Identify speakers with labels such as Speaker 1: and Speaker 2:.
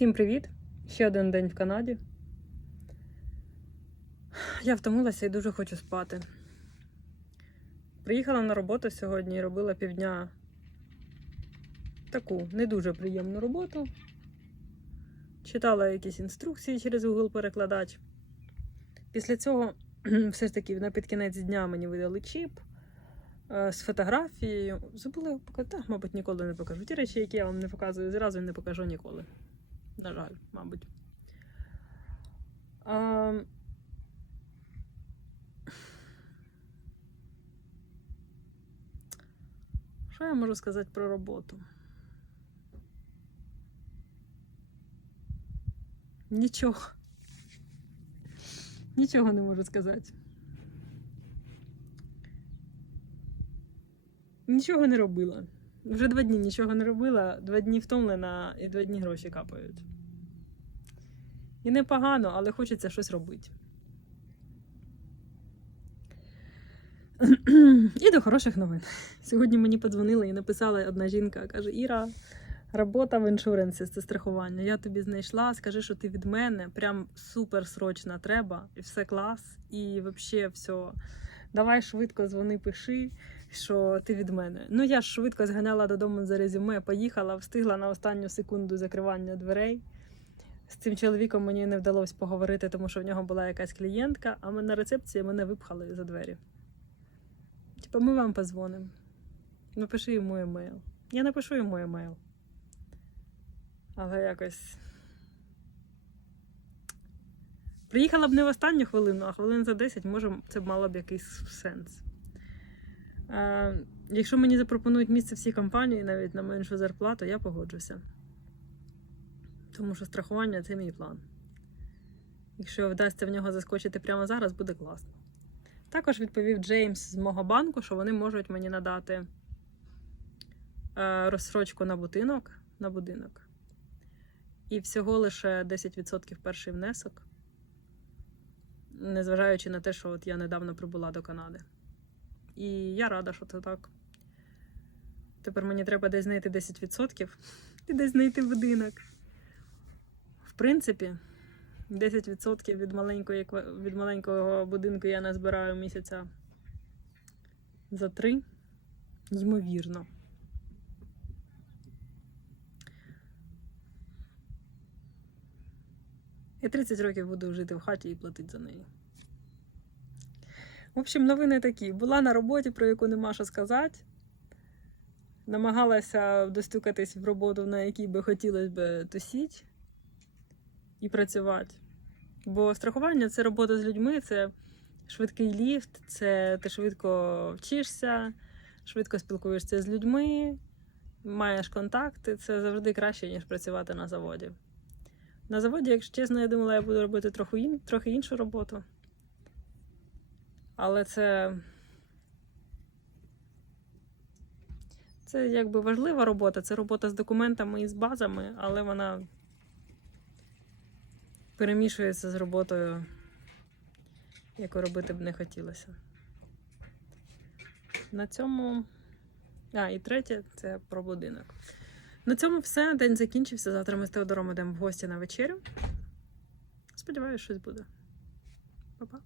Speaker 1: Всім привіт! Ще один день в Канаді. Я втомилася і дуже хочу спати. Приїхала на роботу сьогодні і робила півдня таку не дуже приємну роботу. Читала якісь інструкції через Google перекладач. Після цього, все ж таки, на підкінець дня мені видали чіп е, з фотографією. Забула показати, мабуть, ніколи не покажу. Ті речі, які я вам не показую, зразу не покажу ніколи. На жаль, мабуть. А... Що я можу сказати про роботу? Нічого. Нічого не можу сказати. Нічого не робила. Вже два дні нічого не робила, два дні втомлена і два дні гроші капають. І непогано, але хочеться щось робити. І до хороших новин. Сьогодні мені подзвонила і написала одна жінка, каже: Іра, робота в іншуренсі це страхування. Я тобі знайшла, скажи, що ти від мене, прям супер срочно треба, і все клас, і взагалі все. Давай швидко дзвони, пиши, що ти від мене. Ну я ж швидко зганяла додому за резюме, поїхала, встигла на останню секунду закривання дверей. З цим чоловіком мені не вдалося поговорити, тому що в нього була якась клієнтка, а ми на рецепції мене випхали за двері. Типа, ми вам позвонимо. Напиши йому емейл. Я напишу йому емейл. Але якось. Приїхала б не в останню хвилину, а хвилин за 10, може, це б мало б якийсь сенс. А, якщо мені запропонують місце в цій компанії, навіть на меншу зарплату, я погоджуся. Тому що страхування це мій план. Якщо вдасться в нього заскочити прямо зараз, буде класно. Також відповів Джеймс з мого банку, що вони можуть мені надати е, розсрочку на будинок, на будинок. І всього лише 10% перший внесок, незважаючи на те, що от я недавно прибула до Канади. І я рада, що це так. Тепер мені треба десь знайти 10% і десь знайти будинок. В принципі, 10% від, маленької, від маленького будинку я назбираю місяця за три. Ймовірно. Я 30 років буду жити в хаті і платити за неї. В общем, новини такі. Була на роботі, про яку нема що сказати. Намагалася достукатись в роботу, на якій би хотілося б тусіти і працювати. Бо страхування це робота з людьми, це швидкий ліфт, це ти швидко вчишся, швидко спілкуєшся з людьми, маєш контакти. Це завжди краще, ніж працювати на заводі. На заводі, якщо чесно, я думала, я буду робити трохи, ін... трохи іншу роботу. Але це. Це якби важлива робота, це робота з документами і з базами, але вона перемішується з роботою, яку робити б не хотілося. На цьому. А, і третє це про будинок. На цьому все. День закінчився. Завтра ми з Теодором йдемо в гості на вечерю. Сподіваюсь, щось буде. Па-па.